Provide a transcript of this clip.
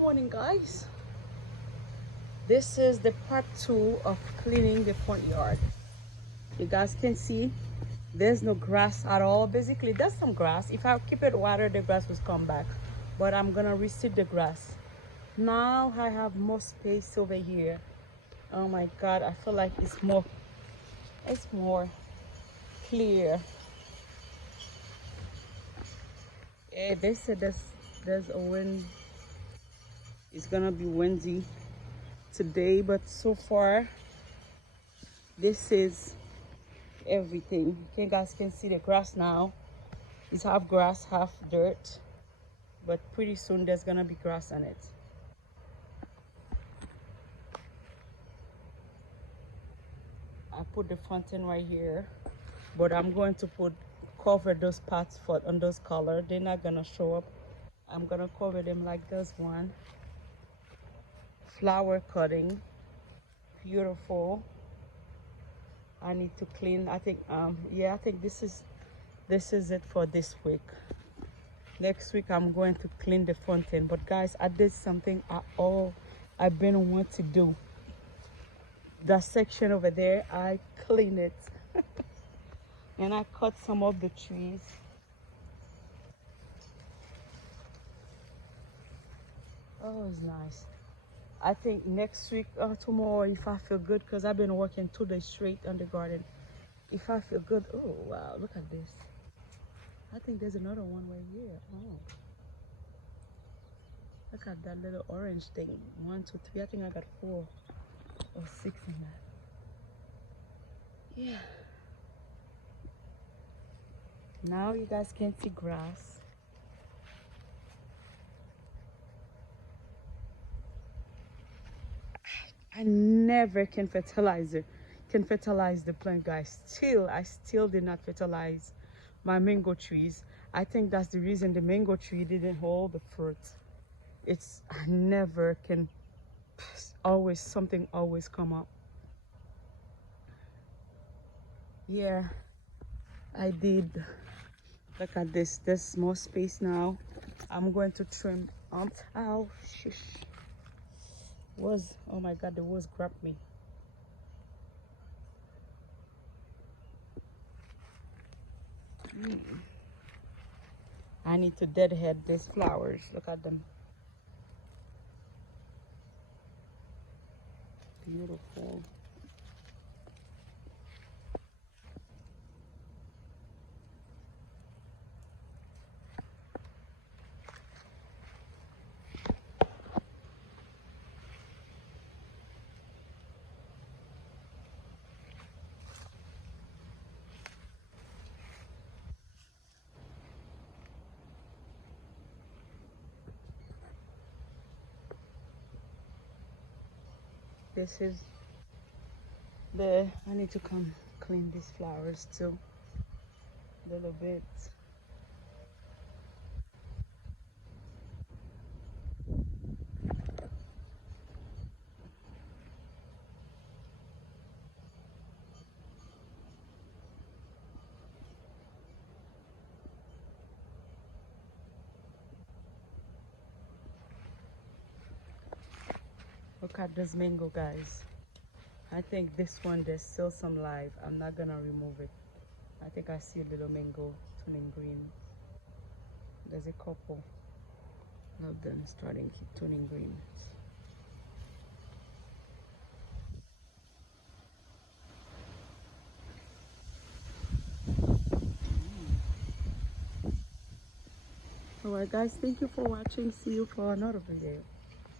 Morning, guys. This is the part 2 of cleaning the front yard. You guys can see there's no grass at all. Basically there's some grass. If I keep it water, the grass will come back, but I'm gonna reseed the grass. Now I have more space over here. Oh my god, I feel like it's more clear. Yeah, they said there's a wind. It's gonna be windy today, but so far this is everything. You guys can see the grass now. It's half grass, half dirt, but pretty soon there's gonna be grass on it. I put the fountain right here, but I'm going to cover those parts on those color. They're not gonna show up. I'm gonna cover them like this one. Flower cutting, beautiful. I need to clean. I think yeah, I think this is it for this week. Next week I'm going to clean the fountain. But guys, I did something I've been wanting to do. That section over there, I clean it. And I cut some of the trees. Oh, it's nice. I think next week or tomorrow, if I feel good, because I've been working 2 days straight on the garden. If I feel good, oh wow, look at this. I think there's another one right here. Oh, look at that little orange thing. 1, 2, 3. I think I got 4 or 6 in that. Yeah. Now you guys can see grass. I never can fertilize the plant, guys. I still did not fertilize my mango trees. I think that's the reason the mango tree didn't hold the fruit. I never can. Something always come up. Yeah, I did. Look at this. There's more space now. I'm going to trim. Ow, shush. Oh my god, the wolves grabbed me. I need to deadhead these flowers. Look at them. Beautiful. This is I need to come clean these flowers too a little bit. Look at this mango, guys. I think this one there's still some live. I'm not gonna remove it. I think I see a little mango turning green. There's a couple of them starting turning green. Alright guys, thank you for watching. See you for another video.